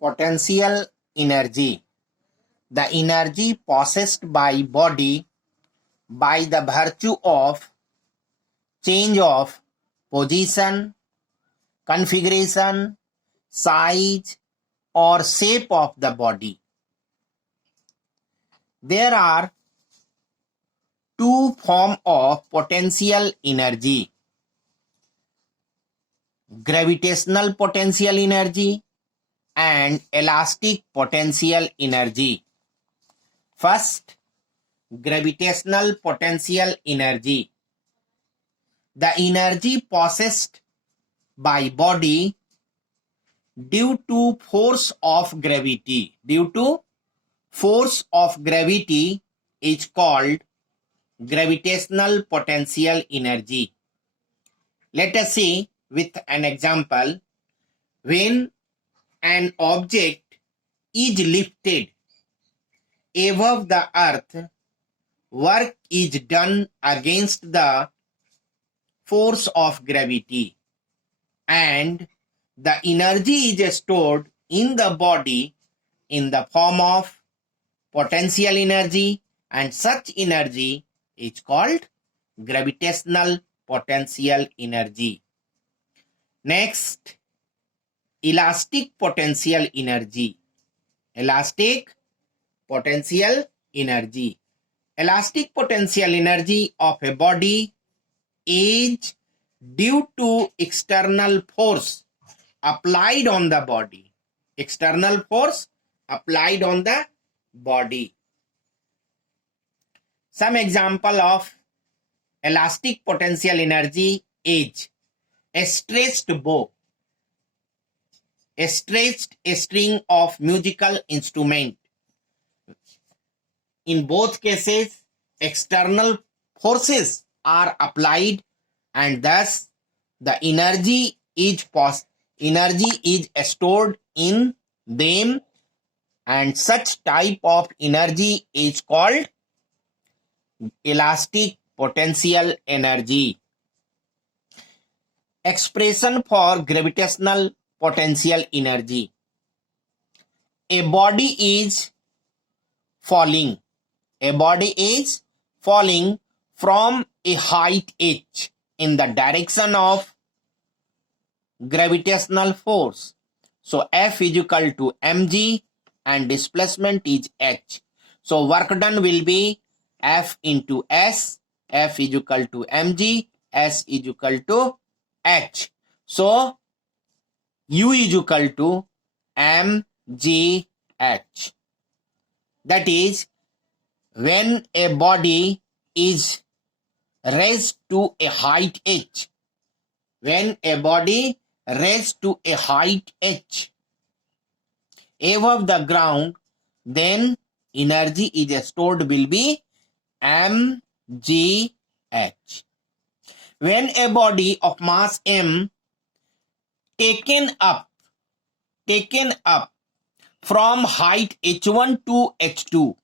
Potential energy. The energy possessed by body by the virtue of change of position, configuration, size, or shape of the body. There are two forms of potential energy: gravitational potential energy and elastic potential energy. First, gravitational potential energy. The energy possessed by body due to force of gravity. Due to force of gravity is called gravitational potential energy. Let us see with an example. When an object is lifted above the earth, work is done against the force of gravity, and the energy is stored in the body in the form of potential energy, and such energy is called gravitational potential energy. Next, elastic potential energy. Elastic potential energy. Elastic potential energy of a body is due to external force applied on the body. External force applied on the body. Some example of elastic potential energy is a stretched bow, a stretched string of musical instrument. In both cases, external forces are applied, and thus the energy is stored in them, and such type of energy is called elastic potential energy. Expression for gravitational potential energy. A body is falling. A body is falling from a height h in the direction of gravitational force. So F is equal to mg and displacement is h. So work done will be F into S. F is equal to mg. S is equal to h. So U is equal to mgh. That is, when a body is raised to a height h, when a body raised to a height h above the ground, then energy is stored will be mgh. When a body of mass m taken up from height h1 to h2,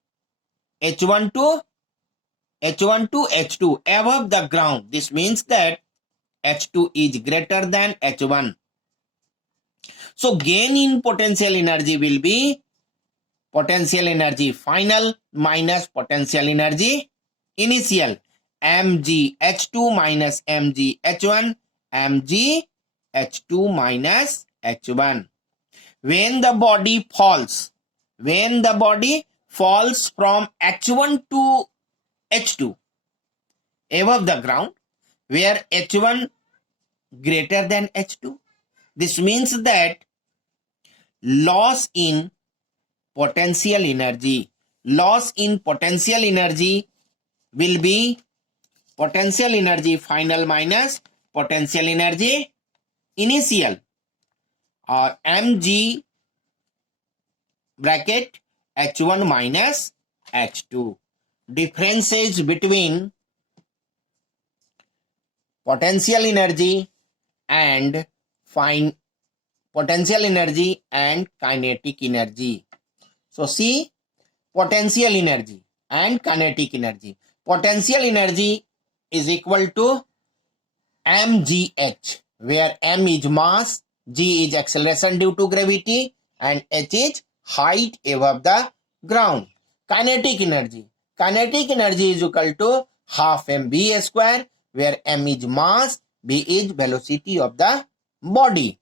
h1 to h2 above the ground, this means that h2 is greater than h1. So gain in potential energy will be potential energy final minus potential energy initial, mg h2 minus mg h1, mg h2 minus h1. When the body falls from h1 to h2 above the ground, where h1 greater than h2, this means that loss in potential energy will be potential energy final minus potential energy initial, or mg bracket h1 minus h2. Differences between potential energy and kinetic energy. So see, potential energy and kinetic energy. Potential energy is equal to mgh, where m is mass, g is acceleration due to gravity, and h is height above the ground. Kinetic energy. Kinetic energy is equal to half mv square, where m is mass, b is velocity of the body.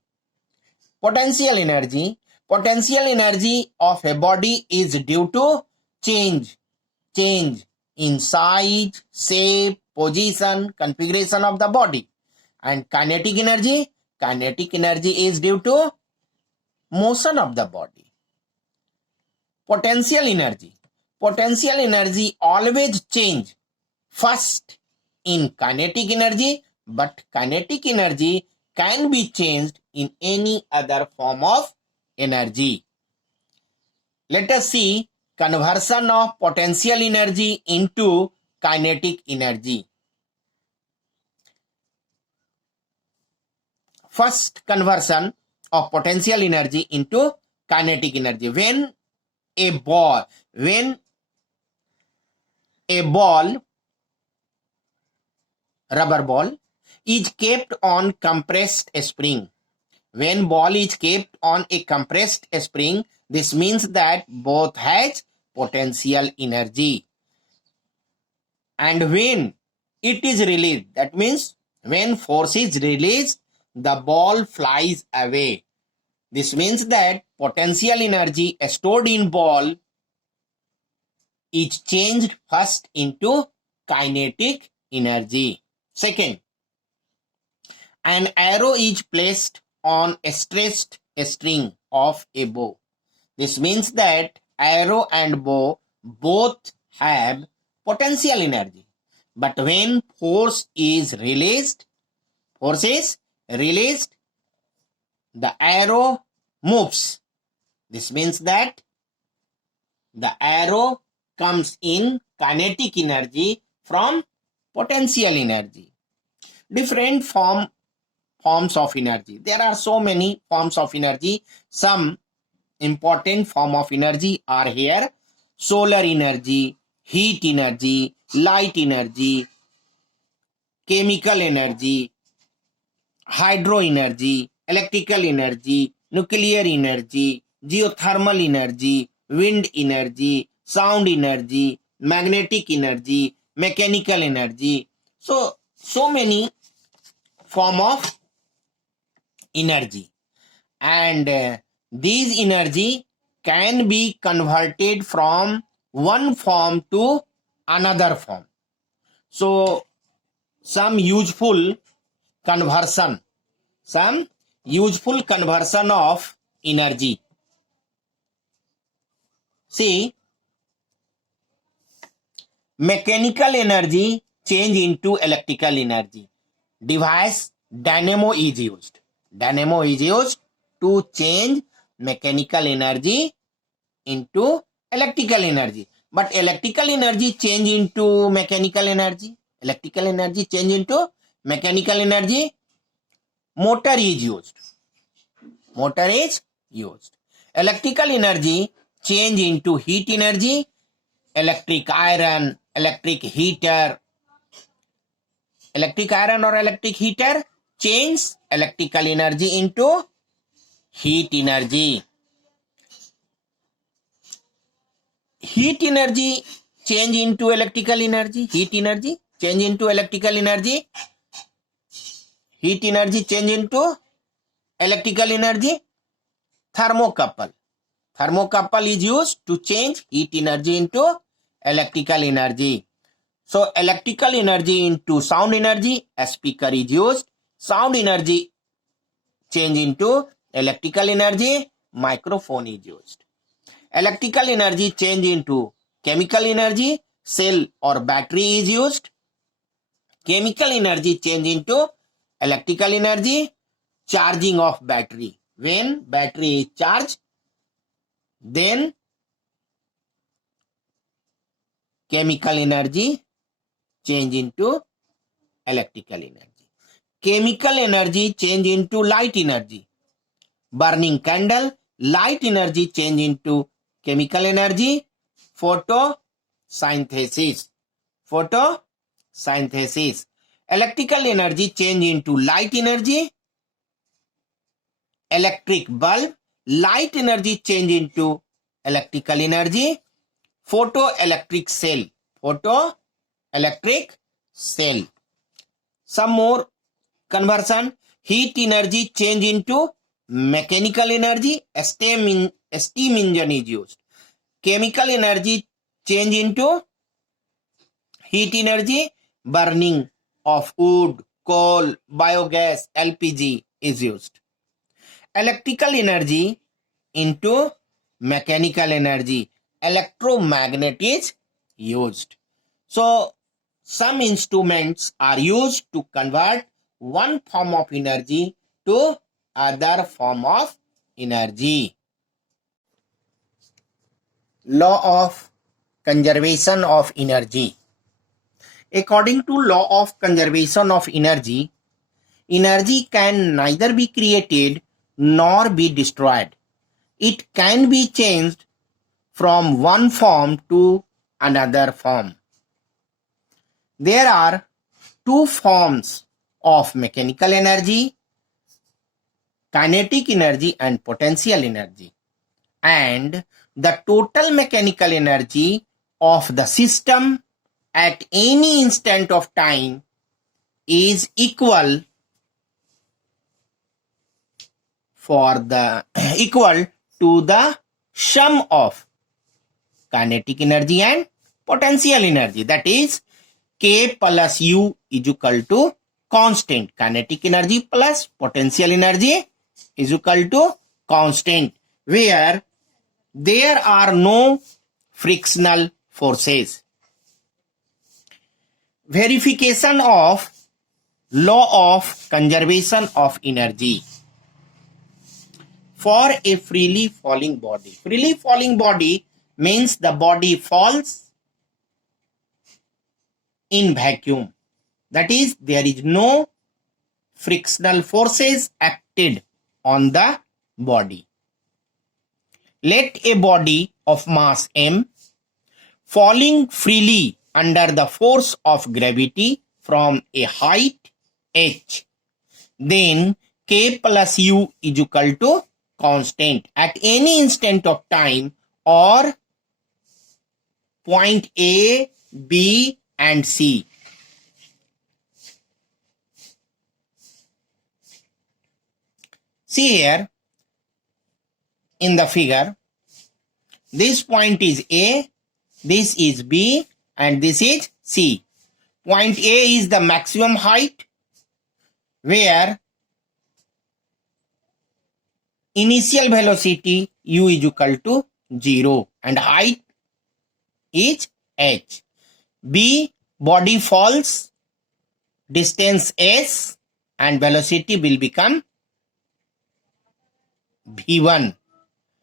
Potential energy. Potential energy of a body is due to change in size, shape, position, configuration of the body. And kinetic energy is due to motion of the body. Potential energy always change first in kinetic energy, but kinetic energy can be changed in any other form of energy. Let us see conversion of potential energy into kinetic energy. First conversion of potential energy into kinetic energy. When a ball, rubber ball, is kept on compressed spring. When ball is kept on a compressed spring, this means that both has potential energy. And when it is released, that means when force is released, the ball flies away. This means that potential energy stored in ball is changed first into kinetic energy. Second, an arrow is placed on a stressed string of a bow. This means that arrow and bow both have potential energy. But when force is released, the arrow moves. This means that the arrow comes in kinetic energy from potential energy. Different forms of energy. There are so many forms of energy. Some important form of energy are here: solar energy, heat energy, light energy, chemical energy, hydro energy, electrical energy, nuclear energy, geothermal energy, wind energy, sound energy, magnetic energy, mechanical energy. So many form of energy. And these energy can be converted from one form to another form. So some useful conversion of energy. See, mechanical energy change into electrical energy. Device dynamo is used. Dynamo is used to change mechanical energy into electrical energy. But electrical energy change into mechanical energy. Electrical energy change into mechanical energy. Motor is used. Electrical energy change into heat energy. Electric iron, electric heater. Electric iron or electric heater change electrical energy into heat energy. Heat energy change into electrical energy. Heat energy change into electrical energy. Heat energy change into electrical energy. Thermocouple. Thermocouple is used to change heat energy into electrical energy. So electrical energy into sound energy, a speaker is used. Sound energy change into electrical energy, microphone is used. Electrical energy change into chemical energy, cell or battery is used. Chemical energy change into electrical energy, charging of battery. When battery is charged, then chemical energy change into electrical energy. Chemical energy change into light energy. Burning candle, light energy change into chemical energy. Photosynthesis. Electrical energy change into light energy. Electric bulb, light energy change into electrical energy, photoelectric cell, photoelectric cell. Some more conversion, heat energy change into mechanical energy, steam engine is used. Chemical energy change into heat energy, burning of wood, coal, biogas, LPG is used. Electrical energy into mechanical energy, electromagnet is used. So some instruments are used to convert one form of energy to other form of energy. Law of conservation of energy. According to law of conservation of energy, energy can neither be created nor be destroyed. It can be changed from one form to another form. There are two forms of mechanical energy, kinetic energy and potential energy. And the total mechanical energy of the system at any instant of time is equal to the sum of kinetic energy and potential energy. That is, K plus U is equal to constant. Kinetic energy plus potential energy is equal to constant, where there are no frictional forces. Verification of law of conservation of energy. For a freely falling body. Freely falling body means the body falls in vacuum. That is, there is no frictional forces acted on the body. Let a body of mass m falling freely under the force of gravity from a height h, then K plus U is equal to constant at any instant of time or point A, B and C. See here in the figure, this point is A, this is B and this is C. Point A is the maximum height, where initial velocity u is equal to 0 and height is h. B, body falls, distance s and velocity will become v1.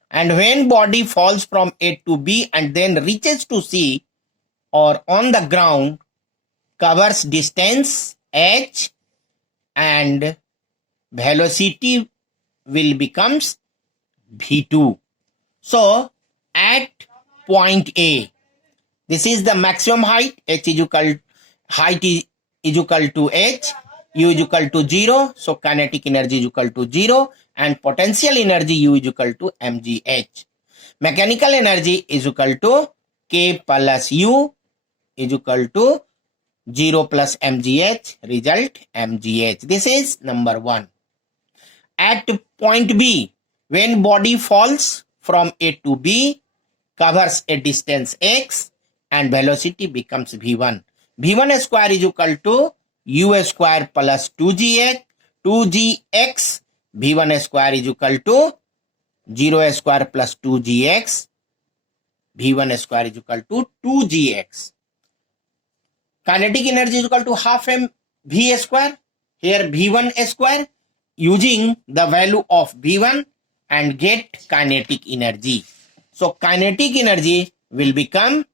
And when body falls from A to B and then reaches to C or on the ground, covers distance h and velocity will becomes v2. So at point A, this is the maximum height, h is equal, height is equal to h, u is equal to 0, so kinetic energy is equal to 0 and potential energy u is equal to mgh. Mechanical energy is equal to k plus u is equal to 0 plus mgh, result mgh. This is number 1. At point B, when body falls from A to B, covers a distance x and velocity becomes v1. v1 square is equal to u square plus 2gx, v1 square is equal to 0 square plus 2gx, v1 square is equal to 2gx. Kinetic energy is equal to half mv square, here v1 square, using the value of v1 and get kinetic energy. So kinetic energy will become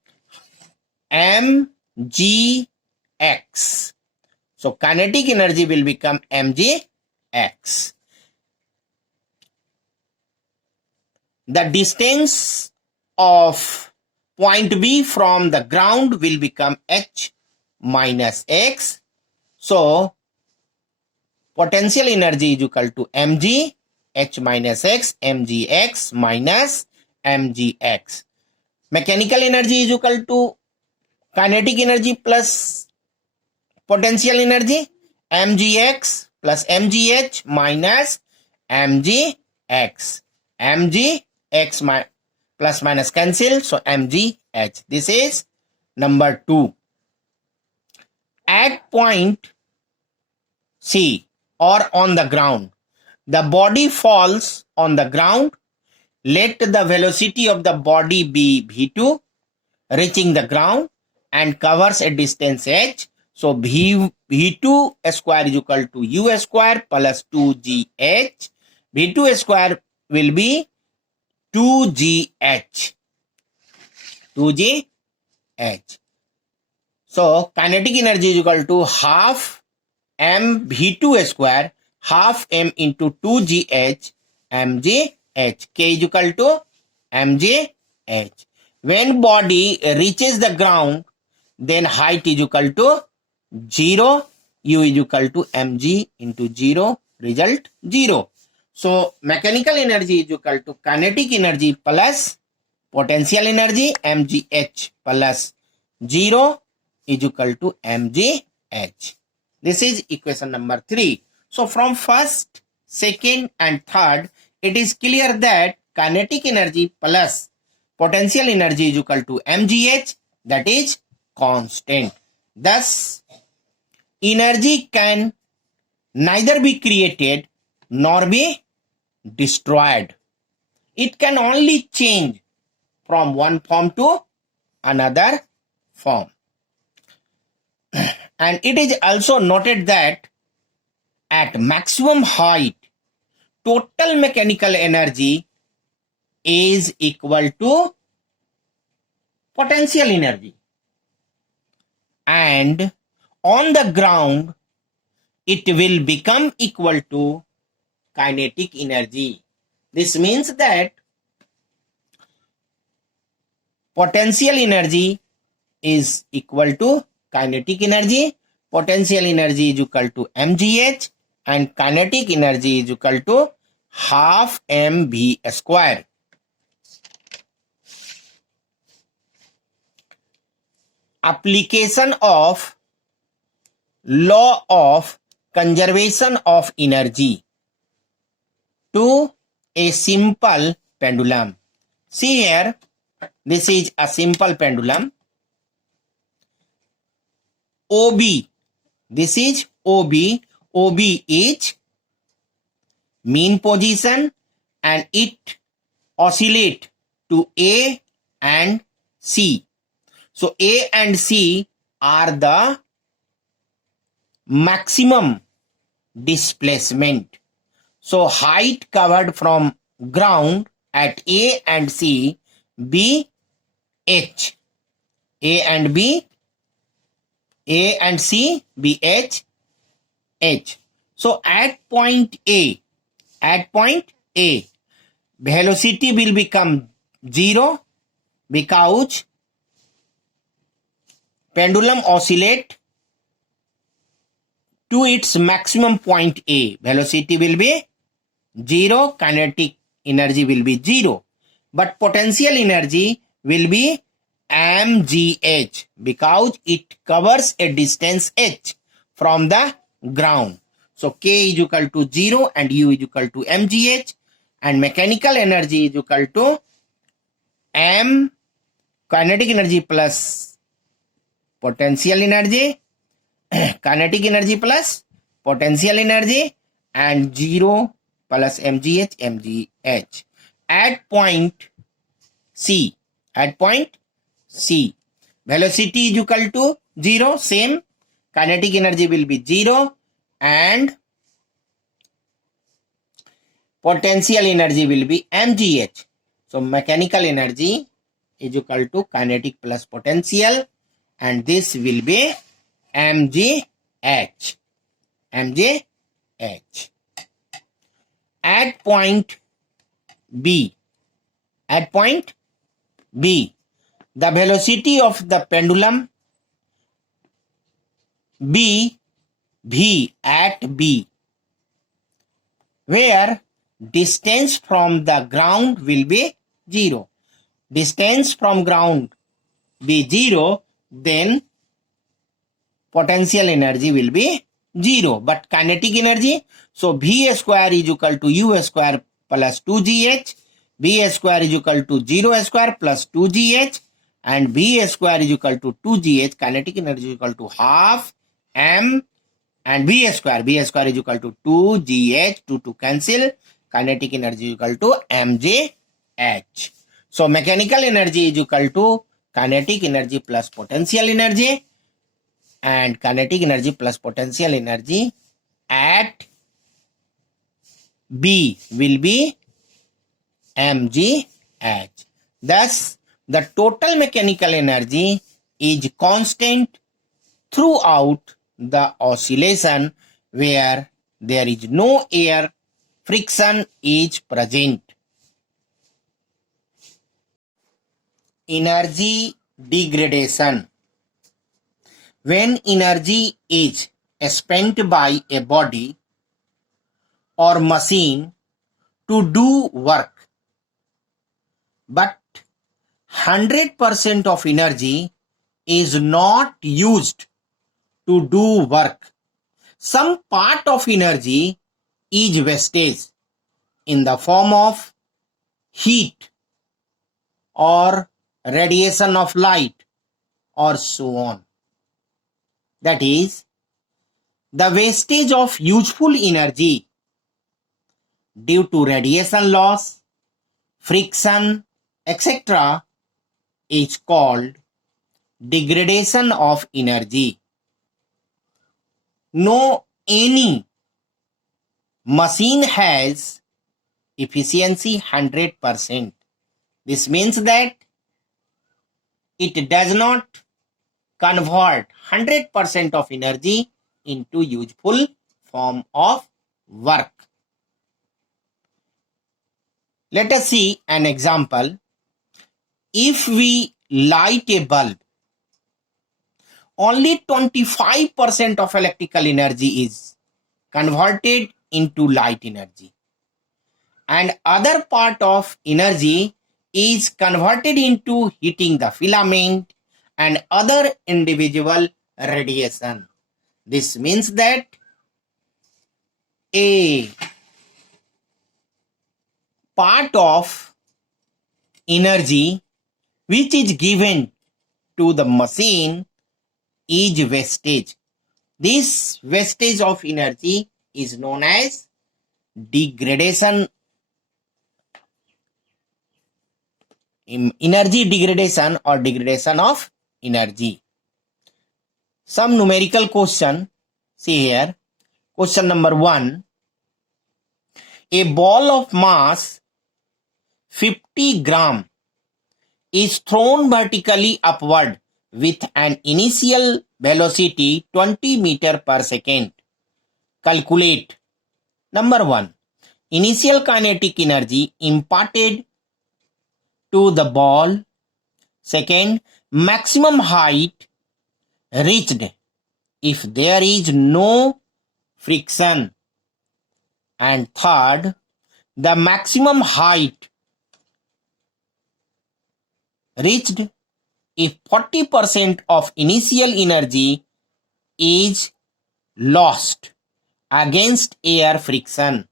mgx. So kinetic energy will become mgx. The distance of point B from the ground will become h minus x. So potential energy is equal to mg H minus X mgx minus mgx. Mechanical energy is equal to kinetic energy plus potential energy mgx plus mgh minus mgx. mgx plus minus cancel, so mgh. This is number 2. At point C or on the ground, the body falls on the ground. Let the velocity of the body be v2, reaching the ground, and covers a distance h. So v2 square is equal to u square plus 2gh. v2 square will be 2gh. 2gh. So kinetic energy is equal to half m v2 square, half m into 2gh mgh. K is equal to mgh. When body reaches the ground, then height is equal to 0, u is equal to mg into 0, result 0. So mechanical energy is equal to kinetic energy plus potential energy mgh plus 0 is equal to mgh. This is equation number 3. So from first, second and third, it is clear that kinetic energy plus potential energy is equal to mgh, that is constant. Thus, energy can neither be created nor be destroyed. It can only change from one form to another form. And it is also noted that at maximum height, total mechanical energy is equal to potential energy. And on the ground, it will become equal to kinetic energy. This means that potential energy is equal to kinetic energy, potential energy is equal to mgh, and kinetic energy is equal to half mv square. Application of law of conservation of energy to a simple pendulum. See here, this is a simple pendulum. OB, this is OB. OB is mean position and it oscillate to A and C. So A and C are the maximum displacement. So height covered from ground at A and C be H. A and C be H. So at point A, velocity will become 0 because pendulum oscillate to its maximum point A. Velocity will be 0, kinetic energy will be 0, but potential energy will be mgh because it covers a distance h from the ground. So K is equal to 0 and U is equal to mgh, and mechanical energy is equal to m kinetic energy plus potential energy, kinetic energy plus potential energy, and 0 plus mgh. At point C, velocity is equal to 0, same, kinetic energy will be 0 and potential energy will be mgh. So mechanical energy is equal to kinetic plus potential, and this will be mgh. At point B, the velocity of the pendulum v at B, where distance from the ground will be 0. Distance from ground be 0, then potential energy will be 0. But kinetic energy, so V square is equal to U square plus 2GH, V square is equal to 0 square plus 2GH, and V square is equal to 2GH. Kinetic energy is equal to half M and V square is equal to 2GH, 2 cancel. Kinetic energy is equal to mjh. So mechanical energy is equal to kinetic energy plus potential energy, and kinetic energy plus potential energy at B will be mgh. Thus, the total mechanical energy is constant throughout the oscillation where there is no air friction is present. Energy degradation. When energy is spent by a body or machine to do work, but 100% of energy is not used to do work, some part of energy is wastage in the form of heat or radiation of light or so on. That is, the wastage of useful energy due to radiation loss, friction, etc. is called degradation of energy. No any machine has efficiency 100%. This means that it does not convert 100% of energy into useful form of work. Let us see an example. If we light a bulb, only 25% of electrical energy is converted into light energy, and other part of energy is converted into heating the filament and other individual radiation. This means that a part of energy which is given to the machine is wastage. This wastage of energy is known as degradation, energy degradation or degradation of energy. Some numerical question. See here. Question number 1. A ball of mass 50 gram is thrown vertically upward with an initial velocity 20 meter per second. Calculate. Number 1. Initial kinetic energy imparted to the ball. Second, maximum height reached if there is no friction. And third, the maximum height reached if 40% of initial energy is lost against air friction.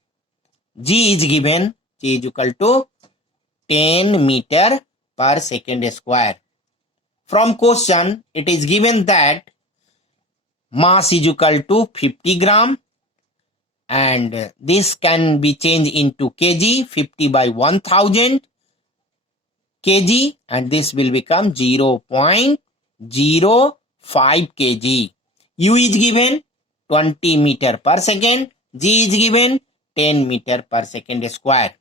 G is given, G is equal to 10 meter per second square. From question, it is given that mass is equal to 50 gram, and this can be changed into kg, 50 by 1000 kg, and this will become 0.05 kg. U is given 20 meter per second, G is given 10 meter per second square.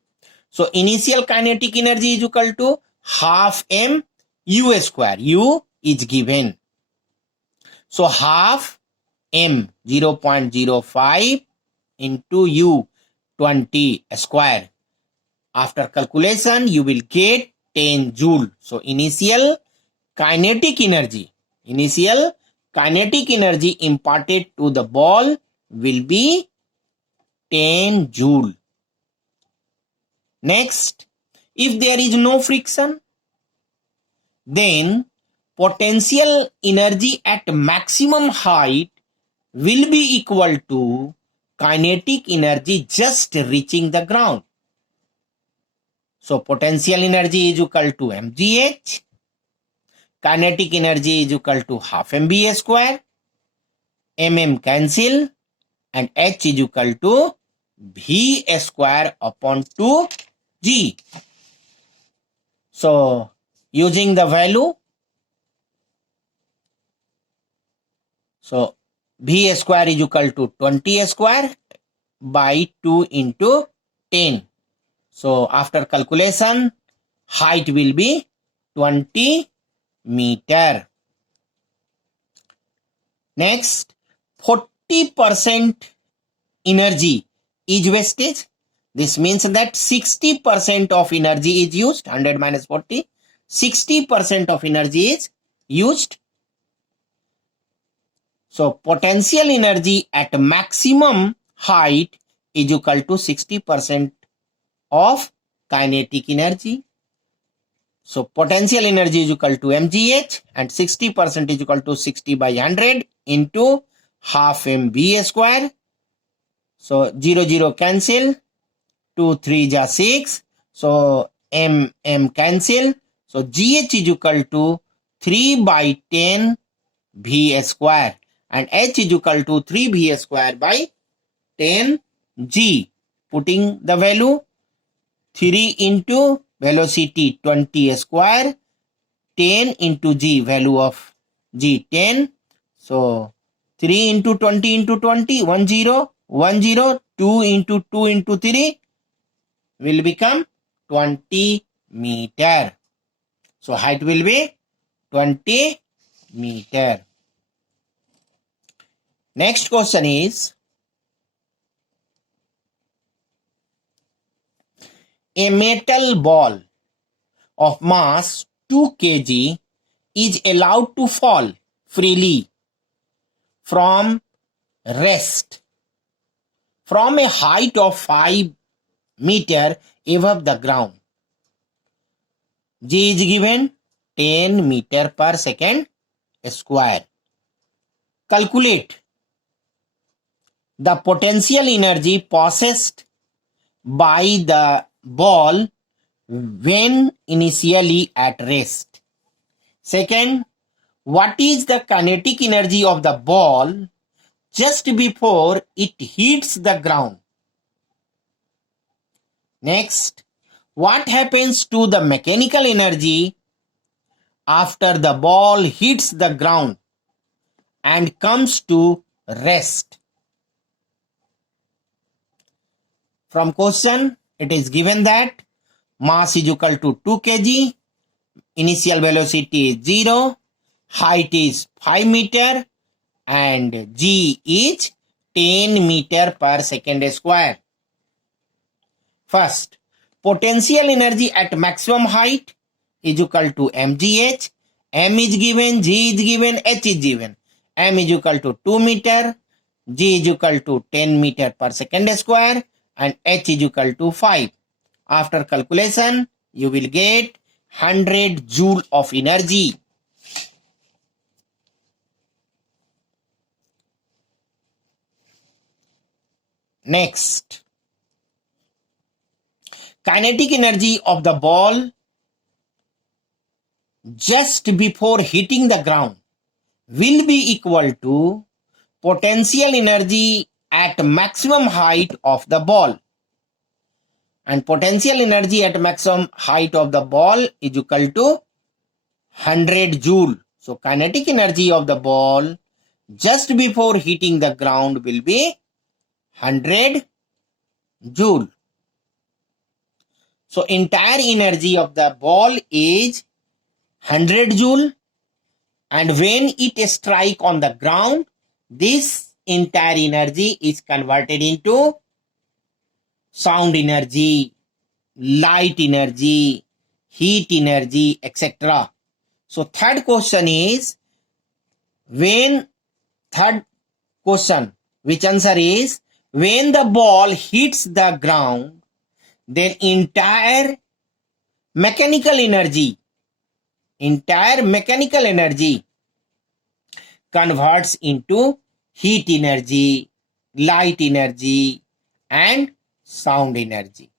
So initial kinetic energy is equal to half m U square. U is given. So half m 0.05 into U 20 square. After calculation, you will get 10 joule. So initial kinetic energy imparted to the ball will be 10 joule. Next, if there is no friction, then potential energy at maximum height will be equal to kinetic energy just reaching the ground. So potential energy is equal to mgh, kinetic energy is equal to half mv square, cancel, and h is equal to v square upon 2g. So using the value, so v square is equal to 20 square by 2 into 10. So after calculation, height will be 20 meter. Next, 40% energy is wastage. This means that 60% of energy is used. 100 minus 40, 60% of energy is used. So potential energy at maximum height is equal to 60% of kinetic energy. So potential energy is equal to mgh, and 60% is equal to 60 by 100 into half mv square. So 0 cancel, 2 3 ja 6. So m cancel. So gh is equal to 3 by 10 v square, and h is equal to 3 v square by 10 g. Putting the value, 3 into velocity 20 square, 10 into g, value of g 10. So 3 into 20 into 20, 1 0, 1 0, 2 into 2 into 3 will become 20 meter. So height will be 20 meter. Next question is, a metal ball of mass 2 kg is allowed to fall freely from rest from a height of 5 meter above the ground. G is given 10 meter per second square. Calculate the potential energy possessed by the ball when initially at rest. Second, what is the kinetic energy of the ball just before it hits the ground? Next, what happens to the mechanical energy after the ball hits the ground and comes to rest? From question, it is given that mass is equal to 2 kg, initial velocity is 0, height is 5 meter, and g is 10 meter per second square. First, potential energy at maximum height is equal to mgh. M is given, g is given, h is given. M is equal to 2 meter, g is equal to 10 meter per second square, and h is equal to 5. After calculation, you will get 100 joule of energy. Next, kinetic energy of the ball just before hitting the ground will be equal to potential energy at maximum height of the ball. And potential energy at maximum height of the ball is equal to 100 joule. So kinetic energy of the ball just before hitting the ground will be 100 joule. So entire energy of the ball is 100 joule, and when it strike on the ground, this entire energy is converted into sound energy, light energy, heat energy, etc. So third question is, third question, which answer is, when the ball hits the ground, then entire mechanical energy converts into heat energy, light energy, and sound energy.